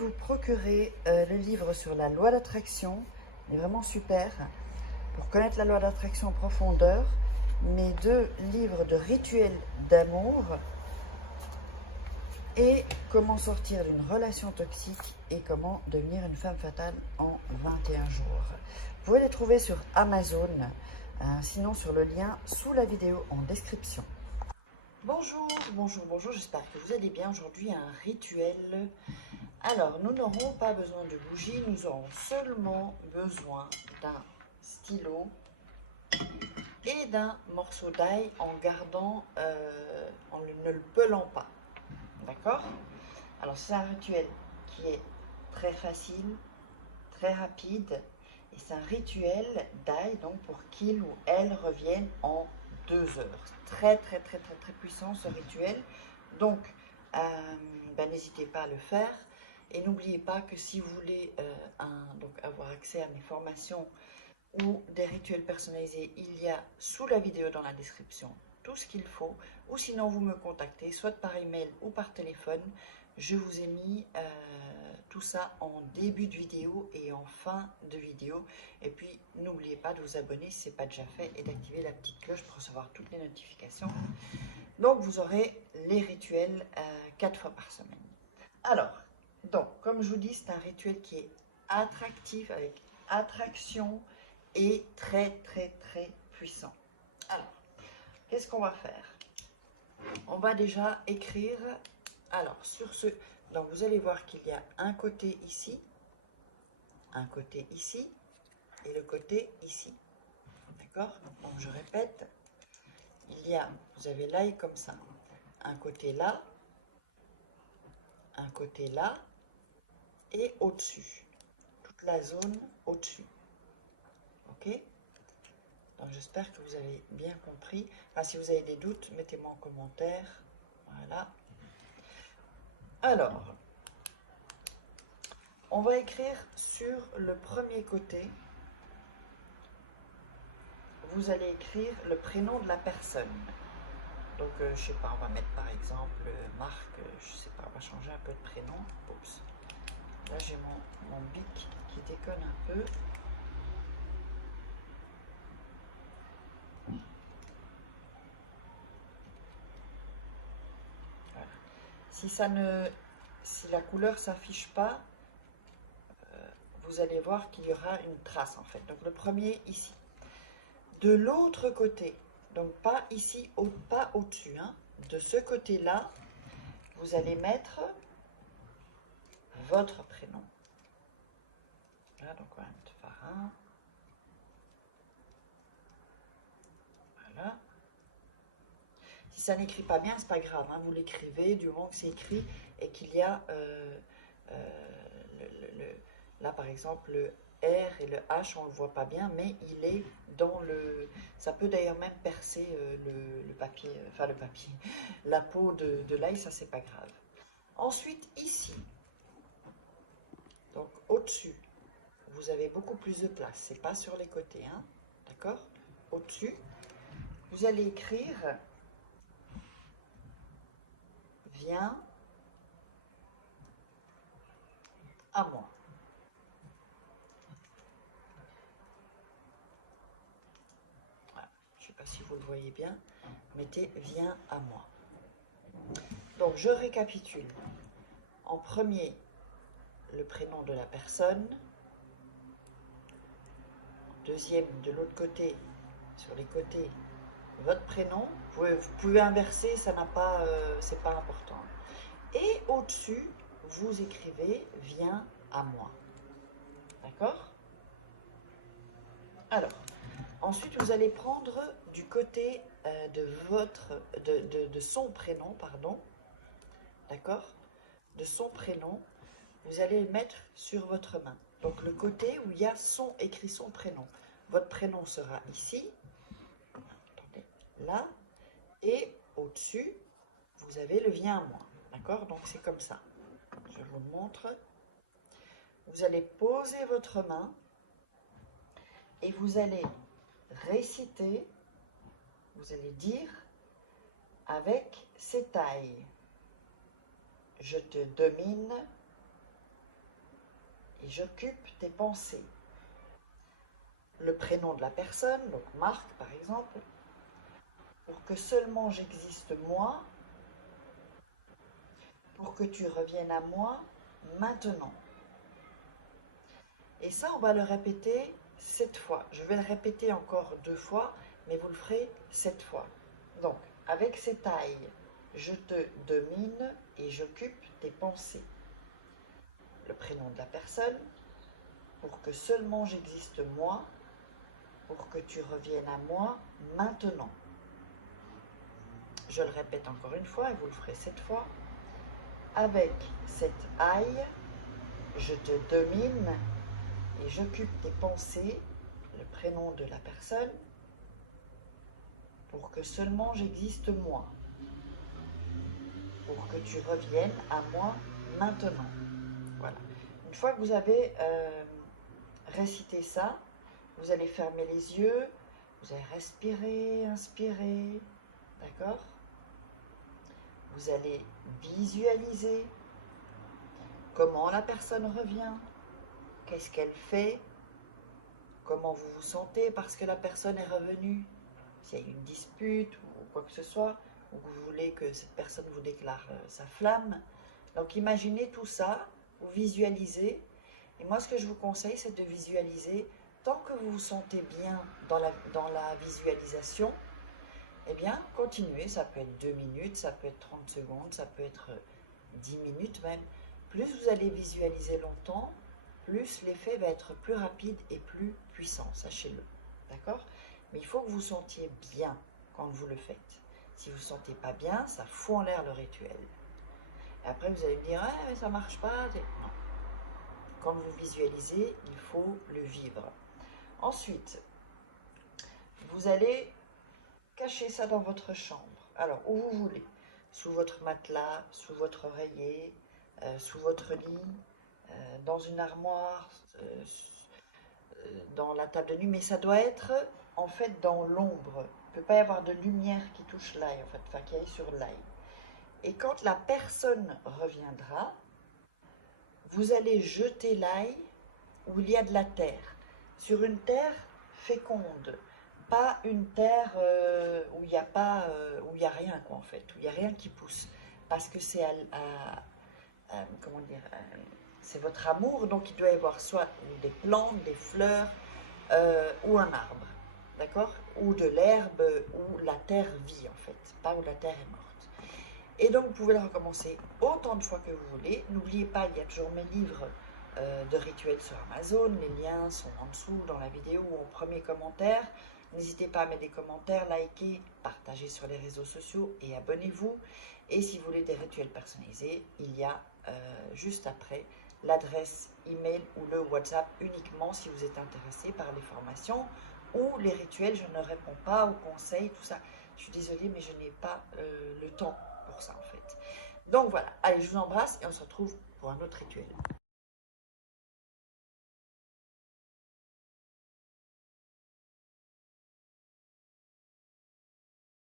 vous procurer le livre sur la loi d'attraction. Il est vraiment super pour connaître la loi d'attraction en profondeur. Mes 2 livres de rituels d'amour et comment sortir d'une relation toxique et comment devenir une femme fatale en 21 jours. Vous pouvez les trouver sur Amazon, sinon sur le lien sous la vidéo en description. Bonjour, j'espère que vous allez bien. Aujourd'hui, un rituel. Alors, nous n'aurons pas besoin de bougies, nous aurons seulement besoin d'un stylo et d'un morceau d'ail en gardant, en ne le pelant pas. D'accord? Alors, c'est un rituel qui est très facile, très rapide, et c'est un rituel d'ail, donc pour qu'il ou elle revienne en 2 heures. Très puissant ce rituel. Donc, n'hésitez pas à le faire. Et n'oubliez pas que si vous voulez avoir accès à mes formations ou des rituels personnalisés, il y a sous la vidéo dans la description tout ce qu'il faut. Ou sinon, vous me contactez, soit par email ou par téléphone. Je vous ai mis tout ça en début de vidéo et en fin de vidéo. Et puis, n'oubliez pas de vous abonner si ce n'est pas déjà fait et d'activer la petite cloche pour recevoir toutes les notifications. Donc, vous aurez les rituels 4 fois par semaine. Alors, donc, comme je vous dis, c'est un rituel qui est attractif, avec attraction et très puissant. Alors, qu'est-ce qu'on va faire? On va déjà écrire, alors, sur ce, donc vous allez voir qu'il y a un côté ici et le côté ici. D'accord? Donc, je répète, vous avez l'ail comme ça, un côté là, et au-dessus, toute la zone au-dessus. Ok? Donc j'espère que vous avez bien compris. Enfin, si vous avez des doutes, mettez-moi en commentaire. Voilà. Alors, on va écrire sur le premier côté. Vous allez écrire le prénom de la personne. Donc, je sais pas, on va mettre par exemple Marc, je sais pas, on va changer un peu de prénom. Oups. Là, j'ai mon bic qui déconne un peu. Voilà. Si la couleur s'affiche pas, vous allez voir qu'il y aura une trace en fait. Donc, le premier ici. De l'autre côté, donc pas ici, pas au-dessus, hein, de ce côté-là, vous allez mettre votre prénom. Là, donc on va mettre Farin. Voilà. Si ça n'écrit pas bien, c'est pas grave, hein, vous l'écrivez du moment que c'est écrit et qu'il y a là par exemple le R et le H, on ne le voit pas bien, mais il est dans le... Ça peut d'ailleurs même percer le papier, la peau de l'ail, ça c'est pas grave. Ensuite, ici, donc au-dessus, vous avez beaucoup plus de place, c'est pas sur les côtés, hein, d'accord? Au-dessus, vous allez écrire « Viens à moi ». Je ne sais pas si vous le voyez bien, mettez « Viens à moi ». Donc, je récapitule. En premier, le prénom de la personne. Deuxième, de l'autre côté, sur les côtés, votre prénom. Vous pouvez inverser, ça n'a pas, c'est pas important. Et au-dessus, vous écrivez « Viens à moi ». D'accord? Alors, ensuite, vous allez prendre du côté de son prénom, pardon, d'accord? De son prénom, vous allez le mettre sur votre main. Donc, le côté où il y a écrit son prénom. Votre prénom sera ici, attendez, là, et au-dessus, vous avez le « Viens à moi ». D'accord? Donc, c'est comme ça. Je vous le montre. Vous allez poser votre main et vous allez réciter, vous allez dire avec ces tailles: je te domine, et j'occupe tes pensées. Le prénom de la personne, donc Marc par exemple, pour que seulement j'existe moi, pour que tu reviennes à moi maintenant. Et ça, on va le répéter 7 fois. Je vais le répéter encore 2 fois, mais vous le ferez 7 fois. Donc, avec ces tailles, je te domine et j'occupe tes pensées. Le prénom de la personne, pour que seulement j'existe moi, pour que tu reviennes à moi maintenant. Je le répète encore une fois et vous le ferez 7 fois. Avec cette aille, je te domine et j'occupe tes pensées, le prénom de la personne, pour que seulement j'existe moi, pour que tu reviennes à moi maintenant. Voilà. Une fois que vous avez récité ça, vous allez fermer les yeux, vous allez respirer, inspirer, d'accord? Vous allez visualiser comment la personne revient, qu'est-ce qu'elle fait, comment vous vous sentez parce que la personne est revenue, s'il y a une dispute ou quoi que ce soit, ou que vous voulez que cette personne vous déclare sa flamme. Donc imaginez tout ça, vous visualisez, et moi ce que je vous conseille c'est de visualiser, tant que vous vous sentez bien dans la visualisation, eh bien continuez, ça peut être 2 minutes, ça peut être 30 secondes, ça peut être 10 minutes même. Plus vous allez visualiser longtemps, plus l'effet va être plus rapide et plus puissant, sachez-le, d'accord? Mais il faut que vous sentiez bien quand vous le faites. Si vous ne sentez pas bien, ça fout en l'air le rituel. Et après, vous allez me dire, ah, mais ça ne marche pas. Non. Quand vous visualisez, il faut le vivre. Ensuite, vous allez cacher ça dans votre chambre. Alors, où vous voulez. Sous votre matelas, sous votre oreiller, sous votre lit, dans une armoire, dans la table de nuit, mais ça doit être en fait dans l'ombre. Il ne peut pas y avoir de lumière qui touche l'ail, en fait, enfin qui aille sur l'ail. Et quand la personne reviendra, vous allez jeter l'ail où il y a de la terre, sur une terre féconde, pas une terre où il n'y a pas, où il y a rien quoi en fait, où il n'y a rien qui pousse, parce que c'est comment dire, c'est votre amour, donc il doit y avoir soit des plantes, des fleurs, ou un arbre, d'accord? Ou de l'herbe, où la terre vit en fait, pas où la terre est morte. Et donc vous pouvez le recommencer autant de fois que vous voulez. N'oubliez pas, il y a toujours mes livres de rituels sur Amazon, les liens sont en dessous dans la vidéo ou en premier commentaire. N'hésitez pas à mettre des commentaires, liker, partager sur les réseaux sociaux et abonnez-vous. Et si vous voulez des rituels personnalisés, il y a juste après l'adresse email ou le WhatsApp uniquement si vous êtes intéressé par les formations ou les rituels. Je ne réponds pas aux conseils, tout ça. Je suis désolée, mais je n'ai pas le temps pour ça en fait. Donc voilà, allez, je vous embrasse et on se retrouve pour un autre rituel.